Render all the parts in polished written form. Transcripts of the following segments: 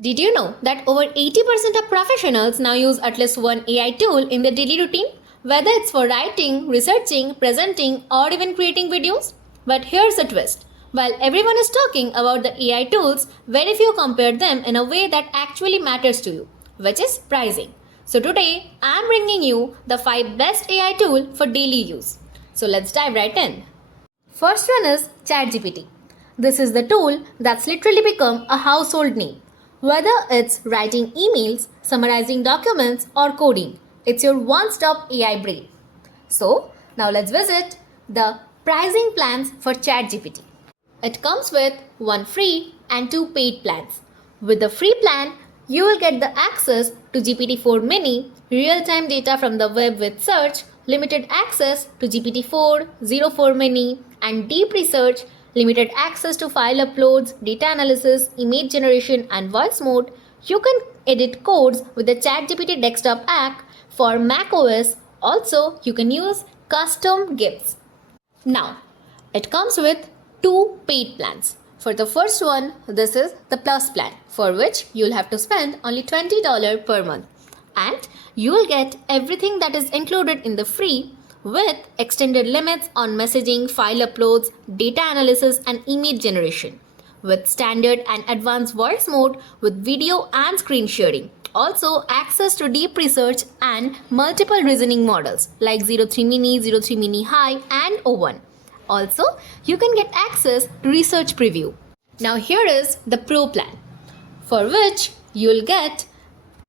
Did you know that over 80% of professionals now use at least one AI tool in their daily routine? Whether it's for writing, researching, presenting, or even creating videos? But here's the twist. While everyone is talking about the AI tools, very few compare them in a way that actually matters to you, which is pricing. So today, I'm bringing you the 5 best AI tool for daily use. So let's dive right in. First one is ChatGPT. This is the tool that's literally become a household name. Whether it's writing emails, summarizing documents, or coding, it's your one-stop AI brain. So, now let's visit the pricing plans for ChatGPT. It comes with one free and two paid plans. With the free plan, you will get the access to GPT-4 Mini, real-time data from the web with search, limited access to GPT-4, Zero 4 Mini, and deep research, limited access to file uploads, data analysis, image generation, and voice mode. You can edit codes with the ChatGPT desktop app for macOS. Also, you can use custom GIFs. Now, it comes with two paid plans. For the first one, this is the Plus plan, for which you'll have to spend only $20 per month. And you'll get everything that is included in the free with extended limits on messaging, file uploads, data analysis, and image generation, with standard and advanced voice mode with video and screen sharing. Also, access to deep research and multiple reasoning models like Zero 3 Mini, Zero 3 Mini High, and O1. Also, you can get access to research preview. Now here is the Pro plan, for which you'll get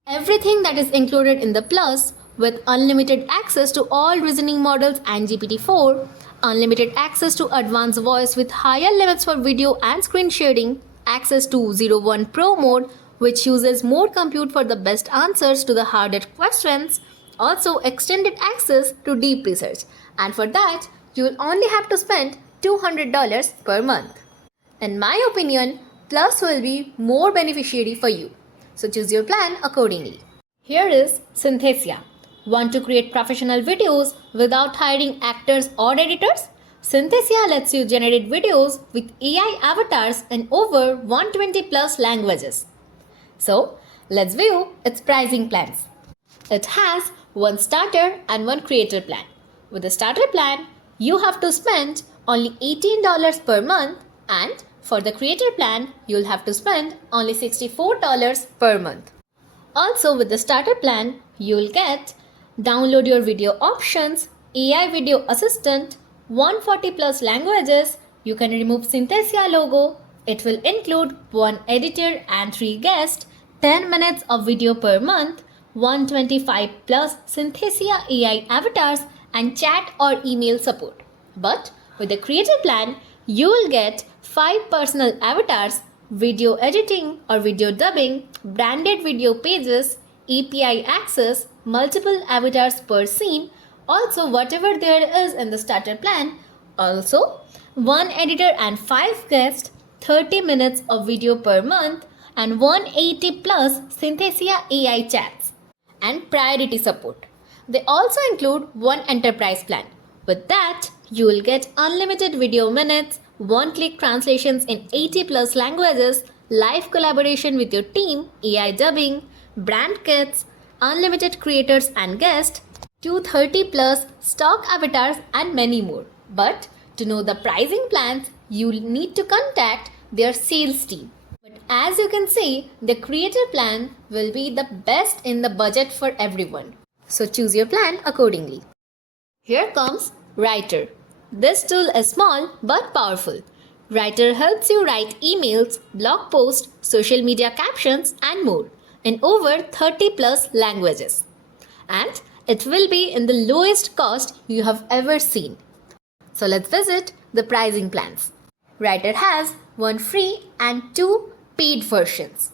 everything that is included in the Plus with unlimited access to all reasoning models and GPT-4, unlimited access to advanced voice with higher limits for video and screen sharing, access to Zero 1 Pro mode, which uses more compute for the best answers to the hardest questions, also extended access to deep research. And for that, you will only have to spend $200 per month. In my opinion, Plus will be more beneficiary for you. So choose your plan accordingly. Here is Synthesia. Want to create professional videos without hiring actors or editors? Synthesia lets you generate videos with AI avatars in over 120 plus languages. So, let's view its pricing plans. It has one starter and one creator plan. With the starter plan, you have to spend only $18 per month, and for the creator plan, you'll have to spend only $64 per month. Also, with the starter plan, you'll get download your video options, AI video assistant, 140 plus languages. You can remove Synthesia logo. It will include one editor and 3 guests, 10 minutes of video per month, 125 plus Synthesia AI avatars, and chat or email support. But with the creator plan, you will get 5 personal avatars, video editing or video dubbing, branded video pages, API access, multiple avatars per scene, also whatever there is in the starter plan, also one editor and 5 guests, 30 minutes of video per month, and 180 plus Synthesia AI chats, and priority support. They also include one enterprise plan. With that, you will get unlimited video minutes, one-click translations in 80 plus languages, live collaboration with your team, AI dubbing, brand kits, unlimited creators and guests, 230 plus stock avatars, and many more. But to know the pricing plans, you need to contact their sales team. But as you can see, the creator plan will be the best in the budget for everyone. So choose your plan accordingly. Here comes Writer. This tool is small but powerful. Writer helps you write emails, blog posts, social media captions, and more in over 30 plus languages. And it will be in the lowest cost you have ever seen. So let's visit the pricing plans. Writer has one free and two paid versions.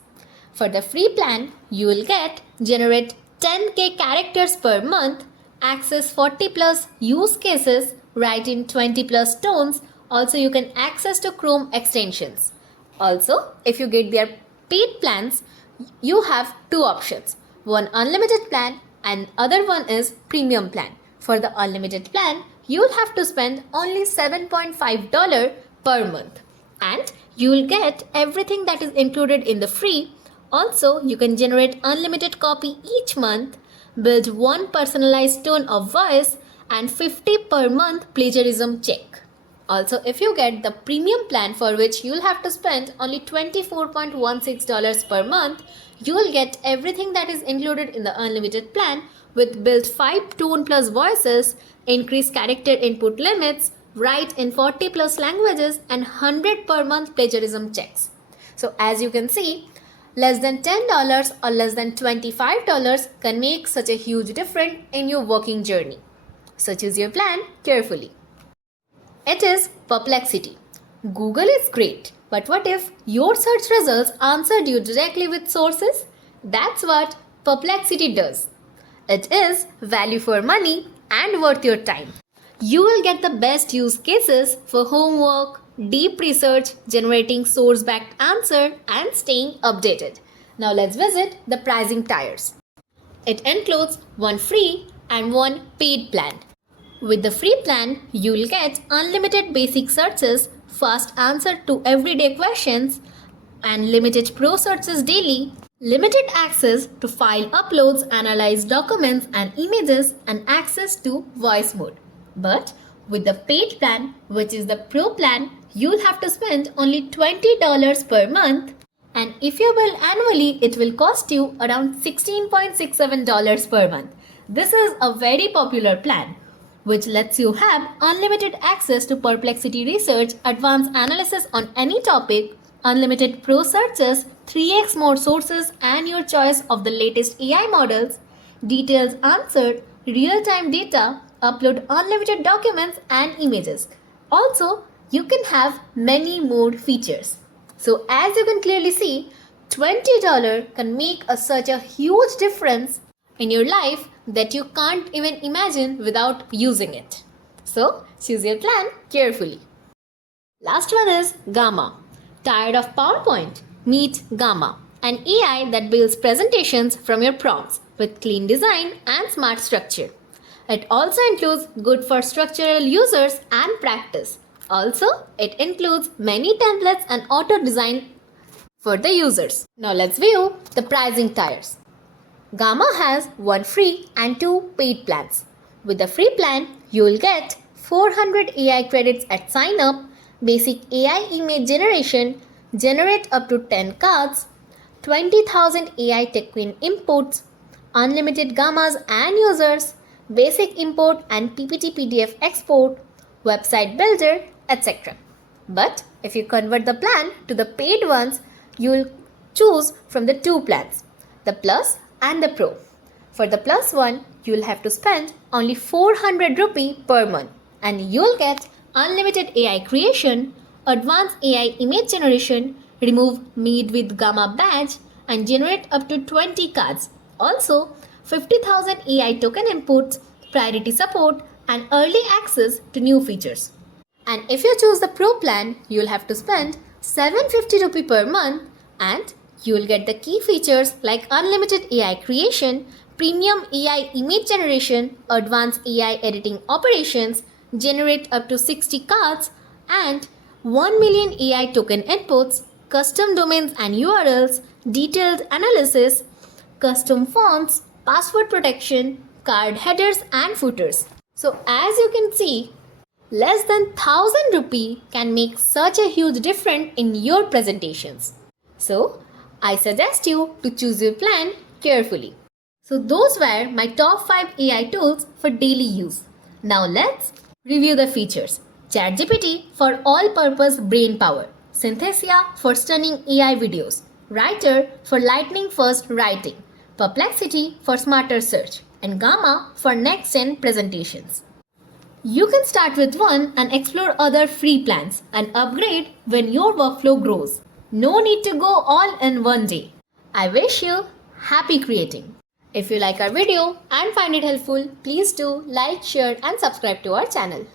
For the free plan, you will get generate 10k characters per month, access 40 plus use cases, write in 20 plus tones. Also, you can access to Chrome extensions. Also, if you get their paid plans, you have two options. One unlimited plan and other one is premium plan. For the unlimited plan, you'll have to spend only $7.5 per month. And you'll get everything that is included in the free Also, you can generate unlimited copy each month, build one personalized tone of voice, and 50 per month plagiarism check. Also, if you get the premium plan, for which you'll have to spend only $24.16 per month, you will get everything that is included in the unlimited plan with built 5 tone plus voices, increased character input limits, write in 40 plus languages, and 100 per month plagiarism checks. So as you can see, less than $10 or less than $25 can make such a huge difference in your working journey. So choose your plan carefully. It is Perplexity. Google is great, but what if your search results answered you directly with sources? That's what Perplexity does. It is value for money and worth your time. You will get the best use cases for homework, deep research, generating source-backed answer, and staying updated. Now let's visit the pricing tiers. It includes one free and one paid plan. With the free plan, you will get unlimited basic searches, fast answer to everyday questions, and limited pro searches daily, limited access to file uploads, analyze documents and images, and access to voice mode. But with the paid plan, which is the pro plan, you'll have to spend only $20 per month, and if you bill annually, it will cost you around $16.67 per month. This is a very popular plan, which lets you have unlimited access to Perplexity research, advanced analysis on any topic, unlimited pro searches, 3x more sources, and your choice of the latest AI models, details answered, real-time data, upload unlimited documents and images. Also, you can have many more features. So as you can clearly see, $20 can make such a huge difference in your life that you can't even imagine without using it. So choose your plan carefully. Last one is Gamma. Tired of PowerPoint? Meet Gamma, an AI that builds presentations from your prompts with clean design and smart structure. It also includes good for structural users and practice. Also, it includes many templates and auto design for the users. Now let's view the pricing tiers. Gamma has one free and two paid plans. With the free plan, you will get 400 AI credits at sign up, basic AI image generation, generate up to 10 cards, 20,000 AI TechQueen imports, unlimited Gammas and users, basic import and PPT PDF export, website builder, etc. But if you convert the plan to the paid ones, you will choose from the two plans, the Plus and the Pro. For the Plus one, you will have to spend only 400 rupee per month, and you will get unlimited AI creation, advanced AI image generation, remove Meet with Gamma badge, and generate up to 20 cards. Also, 50,000 AI token inputs, priority support, and early access to new features. And if you choose the Pro plan, you will have to spend 750 rupee per month, and you will get the key features like unlimited AI creation, premium AI image generation, advanced AI editing operations, generate up to 60 cards, and 1 million AI token inputs, custom domains and URLs, detailed analysis, custom fonts, password protection, card headers and footers. So as you can see, less than 1000 rupee can make such a huge difference in your presentations. So I suggest you to choose your plan carefully. So those were my top 5 AI tools for daily use. Now let's review the features. ChatGPT for all-purpose brain power. Synthesia for stunning AI videos. Writer for lightning-first writing. Perplexity for smarter search. And Gamma for next-gen presentations. You can start with one and explore other free plans and upgrade when your workflow grows. No need to go all in one day. I wish you happy creating. If you like our video and find it helpful, please do like, share and subscribe to our channel.